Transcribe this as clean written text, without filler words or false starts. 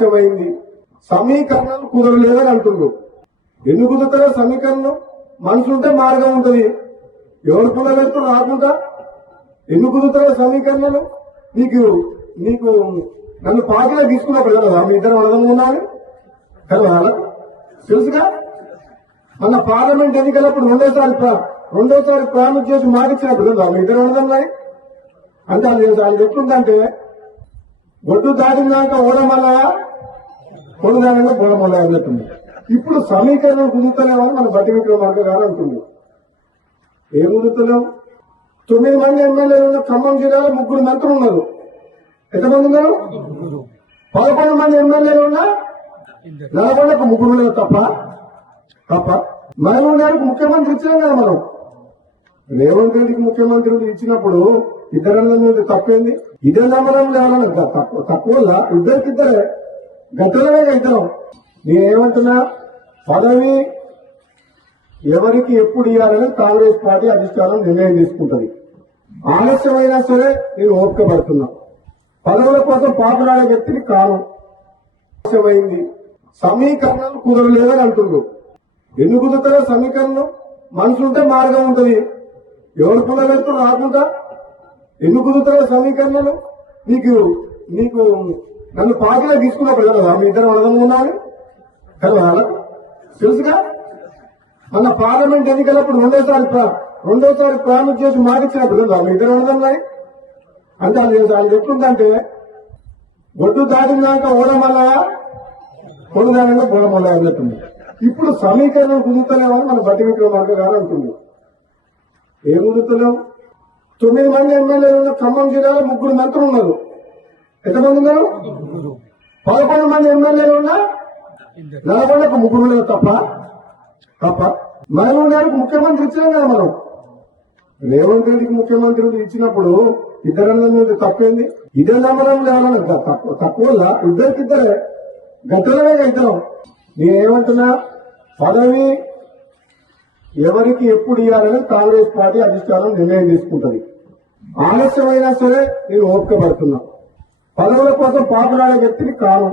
ఆలస్యమైంది, సమీకరణాలు కుదరలేదని అంటుండ్రు. ఎందుకు కుదురుతారో సమీకరణం? మనసుంటే మార్గం ఉంటది. ఎవరు పుల్లబెడుతూ రాకుండా ఎందుకు కుదురుతారో సమీకరణలు? నీకు నీకు నన్ను పార్టీలో తీసుకున్నప్పుడు కదా మీ ఇద్దరు అడగనున్నాను కదా, తెలుసుగా. మన పార్లమెంట్ ఎన్నికలప్పుడు రెండోసారి ప్రామిస్ చేసి మాటిచ్చినప్పుడు కదా మీ ఇద్దరు అడగన్నాయి. అంటే అది ఎట్లుందంటే ఒడ్డు దాటినాక ఓడమల్లయా, కొడు దానిగా బోడమల్లయా అన్నట్టుంది. ఇప్పుడు సమీకరణం కుదురుతలేమని మన బట్టి విక్రమార్క గారు అంటుంది. ఏం కుదురుతలేవు? 9 మంది ఎమ్మెల్యేలు ఉన్న ఖమ్మం జిల్లాలో 3 మంత్రులు ఉన్నారు. ఎంతమంది ఉన్నారు? 11 మంది ఎమ్మెల్యేలు ఉన్నా నల్గొండకు 3 ఉన్నారు తప్ప మహబూబ్ నగర్కు ముఖ్యమంత్రి ఇచ్చినాం కదా మనం. రేవంత్ రెడ్డికి ముఖ్యమంత్రి ఇచ్చినప్పుడు ఇద్దరు మీద తప్పేంది? ఇదే నమ్మడం లేవాలన్నా తక్కువ ఇద్దరికిద్దరే గతంలోనే ఇద్దరం. నేనేమంటున్నా, పదవి ఎవరికి ఎప్పుడు ఇవ్వాలని కాంగ్రెస్ పార్టీ అధిష్టానం నిర్ణయం తీసుకుంటది. ఆలస్యమైనా సరే నేను ఓపిక పడుతున్నా. పదవుల కోసం పాకులాడే వ్యక్తిని కాను. ఆలస్యమైంది, సమీకరణాలు కుదరలేదని అంటుండ్రు. ఎందుకు కుదురుతారో సమీకరణం? మనసుంటే మార్గం ఉంటది. ఎవరు పుల్లబెడుతూ రాకుండా ఎందుకు కుదురుతారో సమీకరణలు? నీకు నీకు నన్ను పార్టీలో తీసుకున్నప్పుడు కదా మీ ఇద్దరు అడగనున్నాను కదా, తెలుసుగా. మన పార్లమెంట్ ఎన్నికలప్పుడు రెండోసారి ప్రామిస్ చేసి మాటిచ్చినప్పుడు కదా మీ ఇద్దరు అడగన్నాయి. అంటే అది ఎట్లుందంటే ఒడ్డు దాటినాక ఓడమల్లయా, కొడు దానిగా బోడమల్లయా అన్నట్టుంది. ఇప్పుడు సమీకరణం కుదురుతలేమని మన బట్టి విక్రమార్క గారు అంటుంది. ఏం కుదురుతలేవు? 9 మంది ఎమ్మెల్యేలు ఉన్న ఖమ్మం జిల్లాలో 3 మంత్రులు ఉన్నారు. ఎంతమంది ఉన్నారు? 11 మంది ఎమ్మెల్యేలు ఉన్నా నల్గొండకు 3 ఉన్నారు తప్ప మహబూబ్ నగర్కు ముఖ్యమంత్రి ఇచ్చినాం కదా మనం. రేవంత్ రెడ్డికి ముఖ్యమంత్రి ఇచ్చినప్పుడు ఇద్దరు మీద తప్పేంది? ఇదే నమ్మడం లేవాలన్నా తక్కువ ఇద్దరికిద్దరే గతంలోనే ఇద్దరం. నేనేమంటున్నా, పదవి ఎవరికి ఎప్పుడు ఇవ్వాలని కాంగ్రెస్ పార్టీ అధిష్టానం నిర్ణయం తీసుకుంటది. ఆలస్యమైనా సరే నేను ఓపిక పడుతున్నా. పదవుల కోసం పాకులాడే వ్యక్తిని కాను.